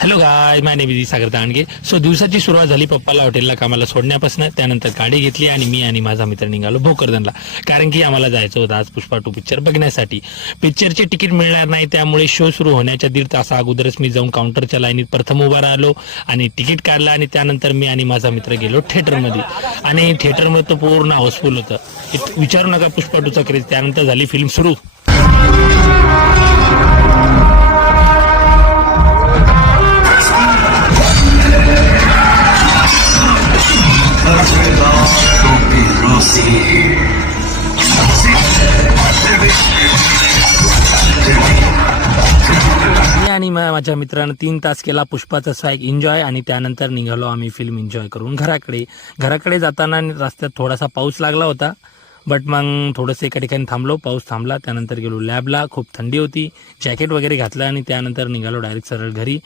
Hello guy, my name is Sagar Dandge. So दिवसाची सुरुवात झाली पप्पाला हॉटेलला कामाला सोडण्यापासून. त्यानंतर गाडी घेतली आणि मी आणि माझा मित्र निघालो भोकरदनला, कारण की आम्हाला जायचं होतं आज पुष्पा 2 पिक्चर बघण्यासाठी. पिक्चरचे तिकीट मिळणार नाही, त्यामुळे शो सुरू होण्याच्या 1.5 तास अगोदरच मी जाऊन काउंटरच्या लाईनीत प्रथम उभा राहिलो आणि तिकीट काढलं. आणि त्यानंतर मी आणि माझा मित्र गेलो थिएटरमध्ये. आणि थिएटरमध्ये तो पूर्ण हाऊसफुल होतं. विचारू नका पुष्पा 2चा क्रेज. त्यानंतर झाली फिल्म सुरू. मी आणि माझ्या मित्रानं 3 तास केला पुष्पाचा स्वाग एन्जॉय. आणि त्यानंतर निघालो आम्ही फिल्म एन्जॉय करून घराकडे जाताना रस्त्यात थोडासा पाऊस लागला होता. बट मग थोडंसं एका ठिकाणी थांबलो, पाऊस थांबला. त्यानंतर गेलो लॅबला. खूप थंडी होती, जॅकेट वगैरे घातलं आणि त्यानंतर निघालो डायरेक्ट सरळ घरी.